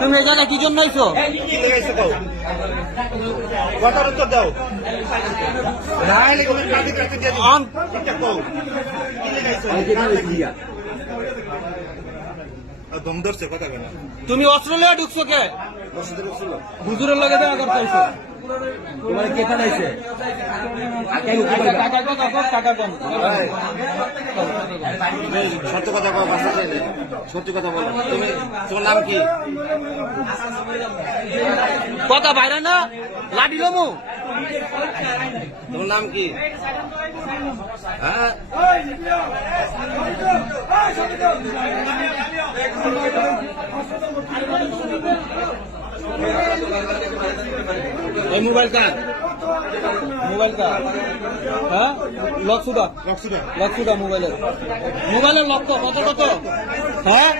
তুমি এই জায়গায় কি জন্য আইছো? কথার উত্তর দাও তুমি অস্ট্রেলিয়া ঢুকছো কে? হুজুরের লগে দেখা করতে আইছো। তোমার কে থানাইছে টাকা কত কত টাকা কম সত্য কথা বলো চাইলে সত্যি কথা বলো। তুমি তোমার নাম কি? কথা বাইরে না লাডি লমু। তোমার নাম কি? হ্যাঁ? এই মোবাইল কার? মোবাইল কার? হ্যাঁ? লক সুদা লক সুদা মোবাইলের। মোবাইলের লক তো কত কত? হ্যাঁ?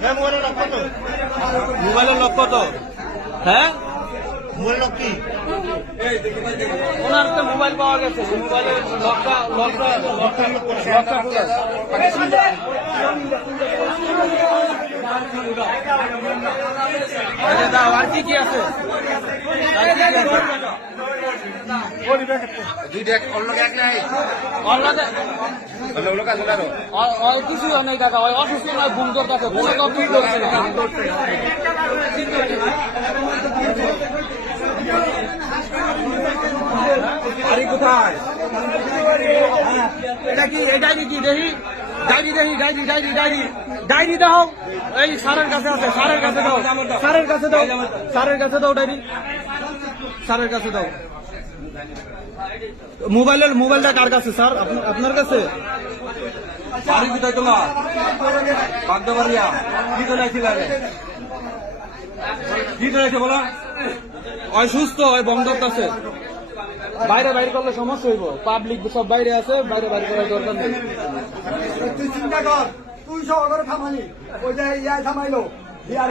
হ্যাঁ মোবাইলের লক কত? মোবাইলের লক কত? হ্যাঁ? মোবাইল লক কি? ওনার একটা মোবাইল পাওয়া গেছে। মোবাইলের লকটা লকটা লকটা লকটা খুলে আর কি কি আছে? আর কি কি আছে? দুইটা এক অন্য এক নাই। অনলাইনে অন্য লোক আছে আরও অ- অ- কিছু নেই টাকা ওই অসুস্থ নয় ঘুম করতেছে কোনো তো ঠিক করছে না বাড়ি কোথায়? এটা কি কি দাও। এই স্যারের কাছে আছে স্যারের কাছে দাও। স্যারের কাছে দাও। স্যারের কাছে দাও ডায়েরি স্যারের কাছে দাও। মোবাইলের, মোবাইলটা কার কাছে, স্যার? আপনার- কাছে? কি কি বলো? ওই সুস্থ ওই বন্ধ আছে। বাইরে বাইরে করলে সমস্যা হইব। পাবলিক সব বাইরে আছে বাইরে বাইরে করার দরকার নেই। তুই চিন্তা কর তুই সহকারে থামালি। ওই যে ইয়াই থামাইলো। ইয়ার